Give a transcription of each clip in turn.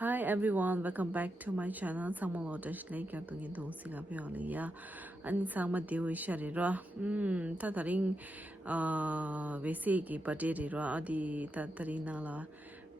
Hi everyone, welcome back to my channel. Sangmo Dash Lake at the Dosiga Piolia and Sangma Dewi Sharira. Tataring Vesiki Padira, Adi Tatarinala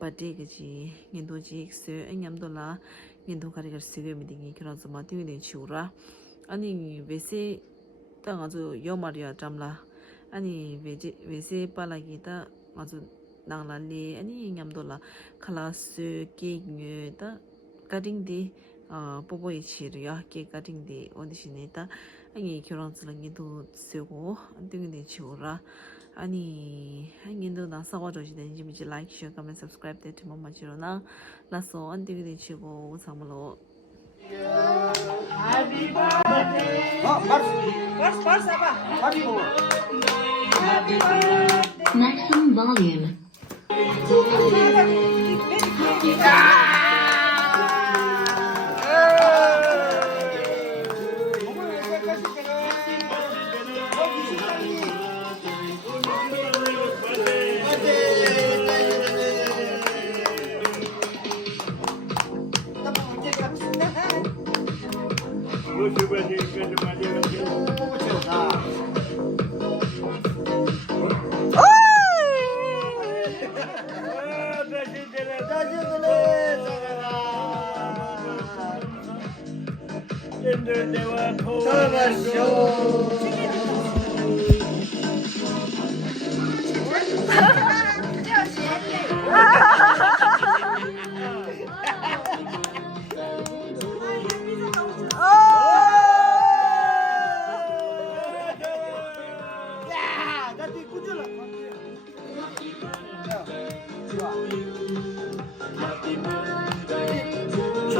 Padegaji, Yendoji, and Yamdola, Yendokariga Siga meeting Kirazamati with Chura. Ani Vese Tangazu Yomaria Jamla, Ani Vese Palagita, Mazu. Nangla ani nyamdola class cake da cutting di popo ichiria cake cutting di auditioneta ani 결혼스랑이 도 쓰고 안되게 치우라 아니 한인도 나 사와줘지 되는지 미지 like share comment subscribe 돼 주면 맞지로나 라서 안되게 치고 상물로 Happy birthday First Happy birthday Maximum volume.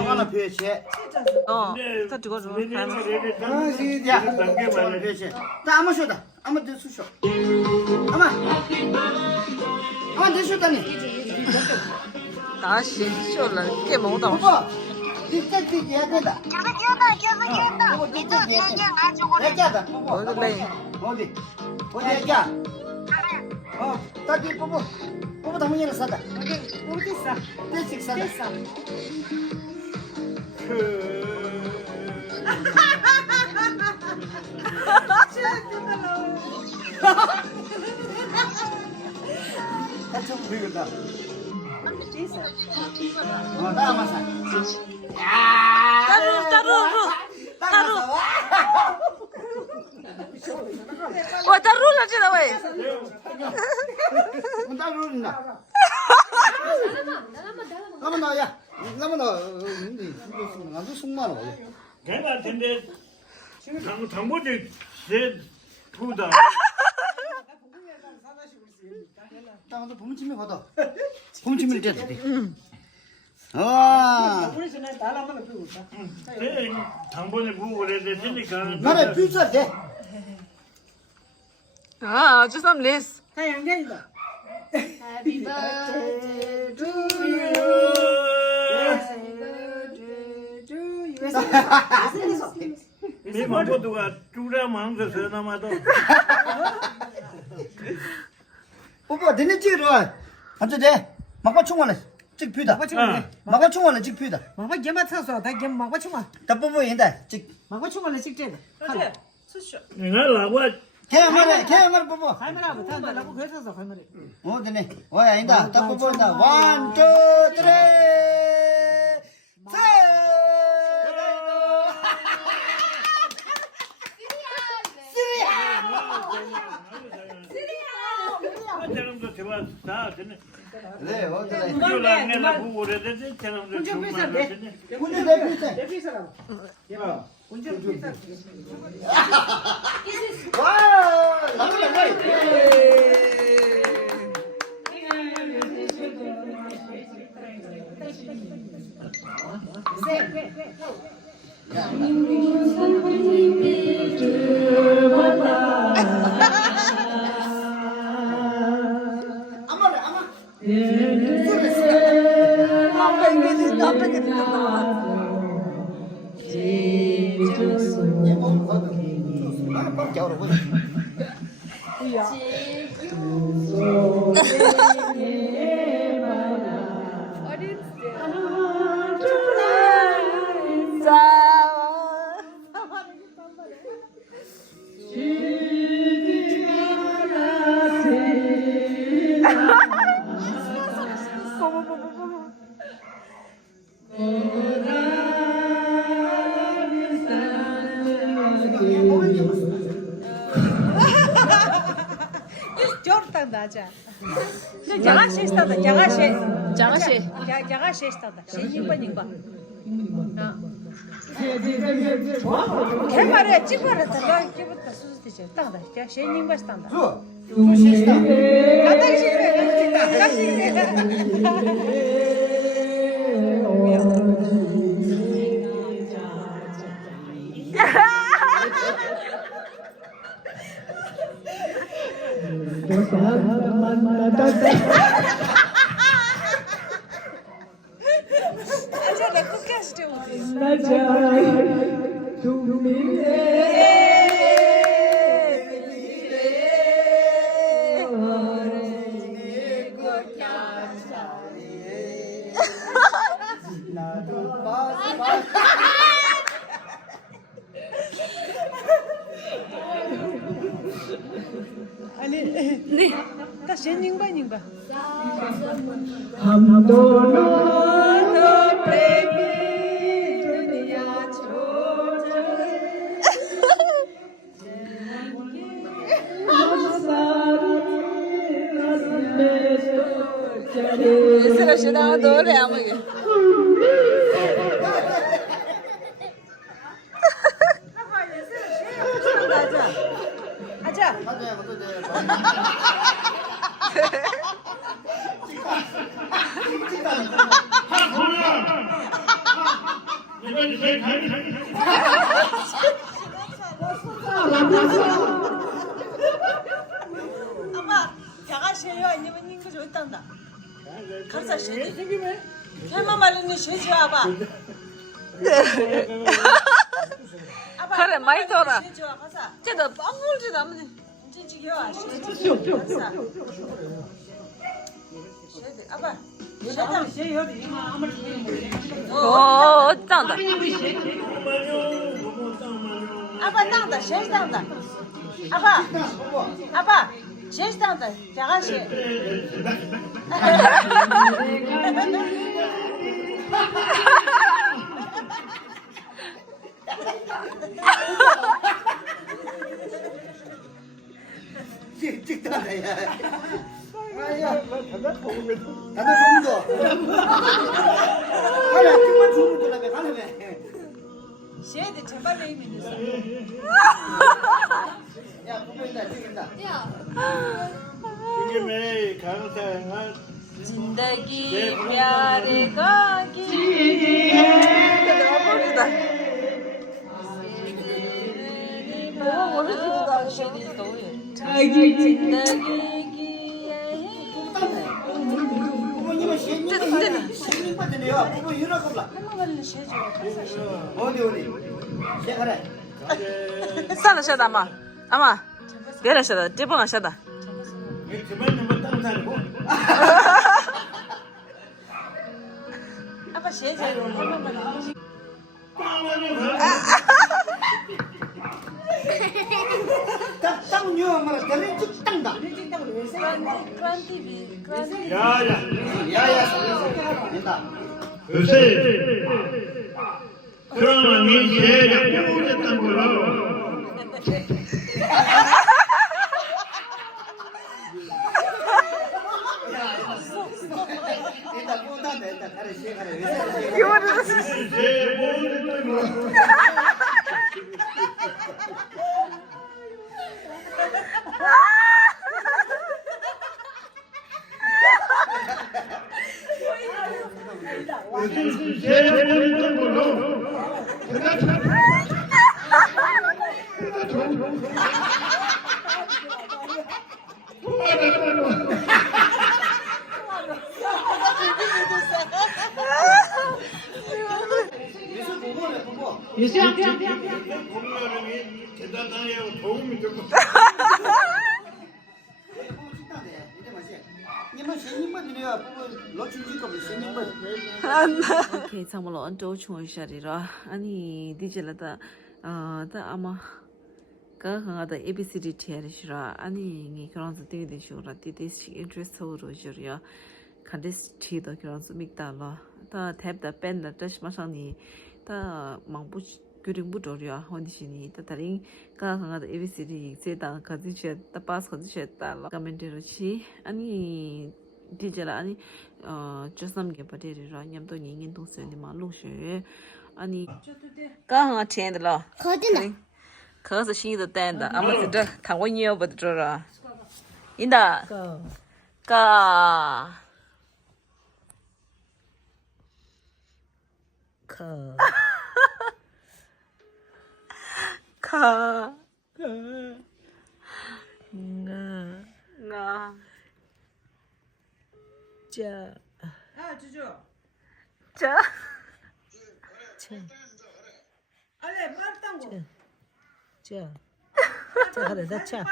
하나 표시해. 다 찍어줘. 아무 쇼다. 아무 데서 쇼. 아무 데서 쇼다니. 다시 쇼를 깨 먹다. 오빠. 뒤에 해야 된다. 얘기하다. 어디? 어디 얘기야? 따디 뽀뽀. 뽀뽀 담으니라 사다. 어디 있어? 대식 사다. 같이 보이겠다. 나 마사. 따로. 와, 따로라 지나 왜? 따로나. 나만 나야. 나만 나. 아주 속만 와. 내가 근데 당보지 내 두다. 나도 봄침에 가다. 봄침을 때 돼. 아. 당보지 보고 그래야 되니까. 나래 비쌀 때. 주삼 리스. Happy birthday to you. Happy birthday to you. 내 mam보도가 쭈라 망서 서나마도. 오빠 내내 찍으러 앉아 돼. 막바 총알에 찍 피다. 막바 총알에 찍 피다. Mama gemma taso, da gem mama chunga. 다 뽑어 인다. 찍. Mama chunga le sikje. 내가 라고 걔말 뽑어. Kamera bu ta da bu khesaso kamera. 어 되네. 와야 인다. 다 뽑어다. 1 2 3. 사람도 제발 다 되네. 네, 어디래? 쭈라 내가 보고 그래야 되지. 사람도 정말 되네. 군대 대피세. Defisara. 야. Unje defisara. 와! 나가라. 하자. 자가 시스터다. 자가 시. 자가 시. 자가 시스터다. 신인번인가. 개발에 찍어라다. 너 기부터 수수되지. 땅다. 자 신인번 땅다. 줘. 줘 시시다. 가다기 싫네. 가다기 아자 나 끝까지 좀 나도 빠스 아니 네. 다 신인번인가. 예스라 시다 노래 아무게. 아자. 아마 자가시에요 아니면 인거 좋단다. 가서 시. 해만 말리는 시지 아바. 그래 많이 돌아. 시지 와 가서. 쟤도 빵 물지도 않네. 진짜 겨워. 아바. 시장 시요 이마 아무리 짱다. 아빠 땅다 시지 땅다. 아빠 시지 땅다. 자가시. 찍다네. 아야, 다들 좋은거. 아야, 정말 좋은 거라며 가려네. 시에도 제발 내면 됐어. 야, 보인다, 찍긴다. 지금의 강사가 진다기 प्यारे 가기. 너무 모르겠다. 부모님은 신님받으네요. 부모 연락없라. 어디? 시작하래. 산을 셔다 아마 내려 셔다 띠봉아 셔다. 그만 넘어 땅 살고 아빠 시에서 땅 유어 말아. 대리 쭉 땅다. 그란 TV 야야 야야, 된다. 요새 그런 이 제가 뼈됐던 걸로 일단 꽂았네. 일단 가래 시작하래. 제 모든 걸 제 모든 걸로 공무원이 대단하게 도움이 되고 오케이 참말로 언제 중요시하리라. 아니 디젤라다 다 아마 가가다 ABCD 티아리시라. 아니 이 그런 것들이 되시오라. 디디시 인트레스트로 저리야. 간데스 티도 그런 수 믹달라. 다 탭다 뺀다 다시 마상니 다 망부 그 gyuring budoria ondishini tataring ka nga ABCD seta kazi che ta pass kazi che ta la commentary chi ani dijala ani chasam ge pateri ra nyam to nyingin to se ni ma lu she ani ka nga chen de la 거드나. 可是新的蛋的，俺们这看我鸟不得着了。应的，嘎，카.卡，nga. 啊， 자. 자, 자. 자. 자, 그래, 나 차.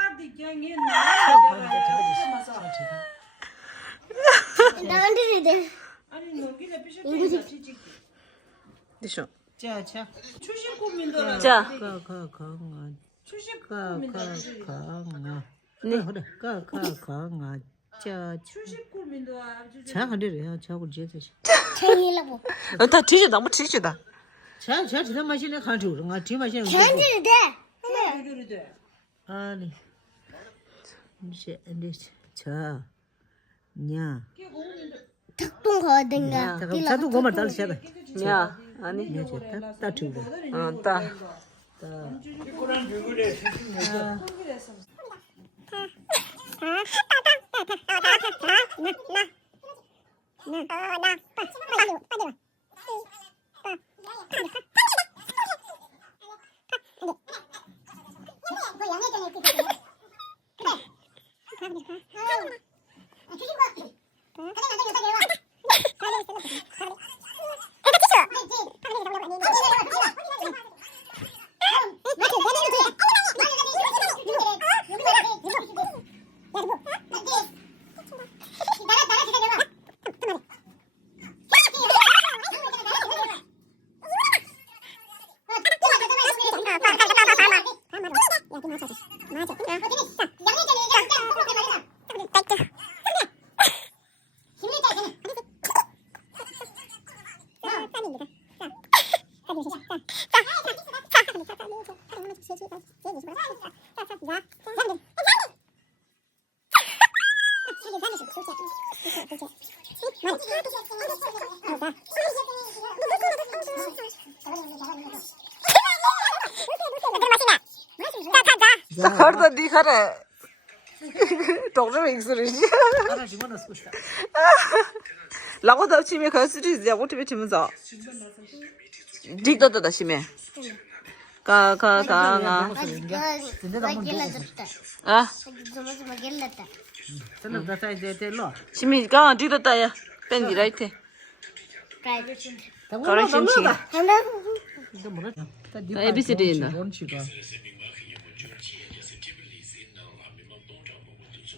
나한테 돼. 됐어. 자, 자. 자, 가, 가. 출식 가, 가. 네. 그래, 가. 자. 자, 그래, 자고 제자. 생일라고. 다 뒤지다, 뭐 뒤지다. 자, 저 마시네 가지고 그런가? 뒤 마시네. 나한테 돼. 아니. 이제 자. 냐. 닭똥 거든가. 자도 고말 달셔 야, 아니, 냐, 다 주고. 따. 그런 누구래? 사카르다 니 가래. 동네 익스르지. 알아지고 나서 싶다. 라고도 치면 갈 수도 있지. 어떻게 치면서. 딕더다 심해. 가. 아, 저는 다 이제 로. 심해. 가 딕더다야. 뺀디 라이트. 가래 심치. 이거 뭐라? ABCD 있나?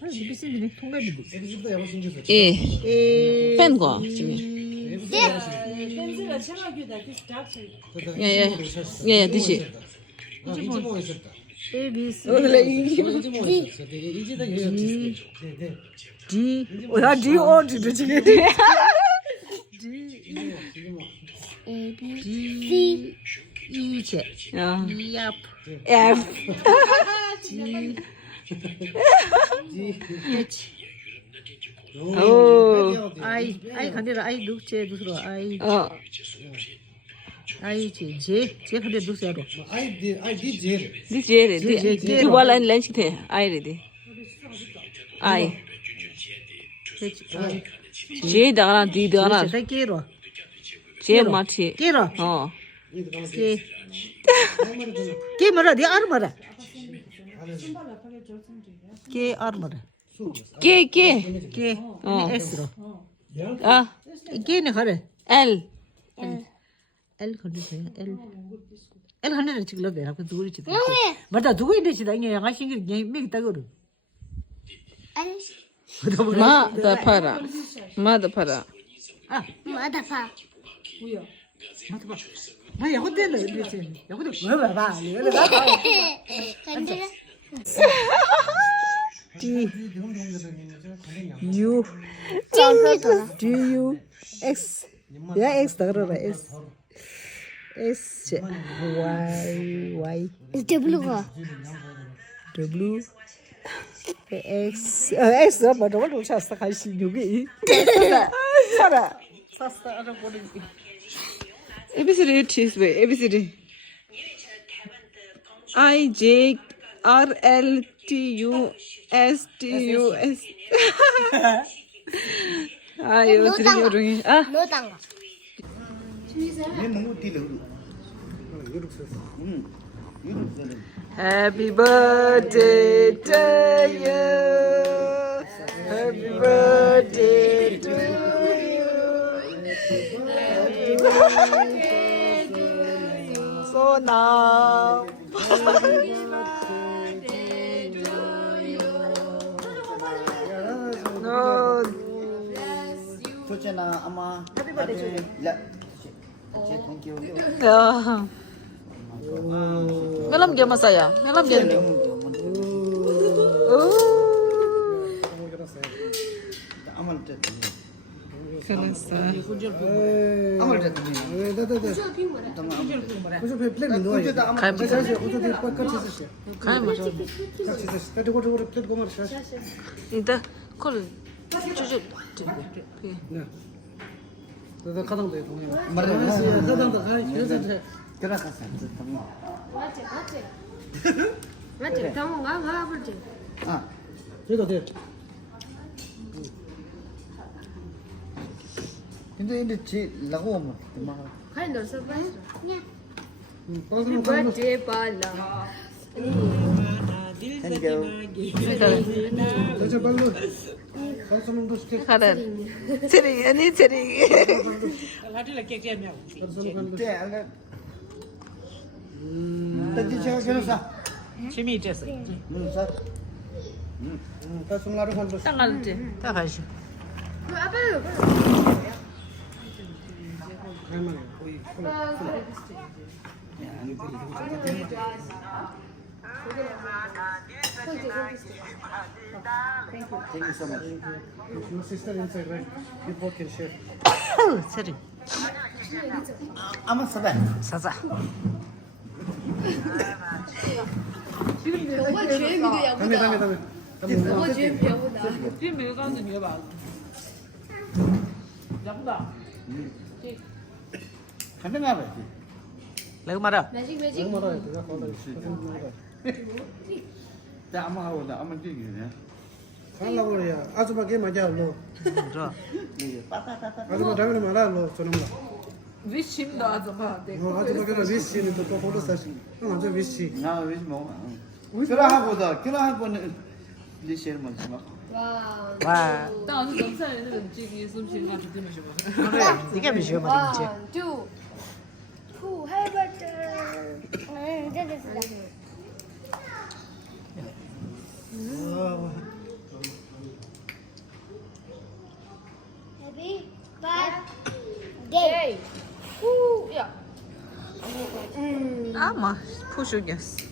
ABCD는 통과비디. 예. 뺀 거. 심해. 예, 드시. ABC. D. 야, D 어디도 지게. D. 이제. 야. 이압. F. 오. I 간대라 I 누제 누스로 I 어. I 제 근데 누스야로. 디 제레. 디 와라인 렌치테. 아이레디. 아이. 제 다랑 디 다랑. 제 깨로. 제 마티. 깨로. 어. 깨 뭐라 네 알마라. 깨 알마라. 깨. 깨 어. S로. 아, 깨는 가래. L. L 컨디션 L 하나는 지금 내가 그 누구를 지도. 맞다 누구 있는지 지다 이게 양아 신경 매 따거든. 마다 파라. 마다 파라. 아, 뭐다 봐. 맞다 봐. 나 야호대는 이제 야호대 왜 봐. 이거 봐. 간지라. D U 찐이다. D U X 야 X 다 그러라 S S Y W 거. W X X 뭐 저걸 쳤어 가시 여기 살아 샀어 알아보는 ABCD cheese way. ABCD. I J R L T U S T U S. 아 이거 들이 요롱이. 아. 노당 거. 내 너무 뒤로. Happy birthday to you. Happy birthday to you. Happy birthday to you. So now. Happy birthday to you. No. 좋잖아 아마. Happy birthday. 야. thank you. 야. Melam dia masaya. Melam dia. amal 때. Selesa. amal 때. Kai mas. Ida kol 주주. 맞지? 당원가 가볼지. 아, 그래도 돼. 근데 지 라고 하면 막 가인 널 써봐. 버스는 버지 발라. thank you. 그래서 발로 버스는 시켜. Karan. Sering, ini sering. 라디라 깨깨면. 버스는 때 알가. तजी 제가 그래서 재미 있었어. 사. 다 송나루 한 번. Tangal지. 다 가시. 아빠요. Thank you so much. Your sister inside, right? You both can share. Sering. 아마 사봐. 사자.我绝密的养不到，我绝密养不到。 지금 몇 가지 이거 봐. 잡다. 간다 봐. 내가 말아. 매직 매직. 자 아마 하고 나 아마 뛰기네. 살라고 그래야. 아줌마 게 맞아 로. 좋아. 이게 빠빠빠빠. 아줌마 다음에 말아 로 저놈 거. 위심도 하지 마. 아줌마 게 위시는 또 보러 사시. 형 아주 위시. 나 왜지 뭐. 결혼하고도 결혼하고는 이제 제일 먼저 막. 와. 와. 나 아주 넘사에는 지금 숨쉬는 거 같은 느낌이 그래. 네가 미셔 말이지. 1, 2, 2, 해봤자. 이제 됐어. Happy birthday. 후, 야. 아마 포슈겠어.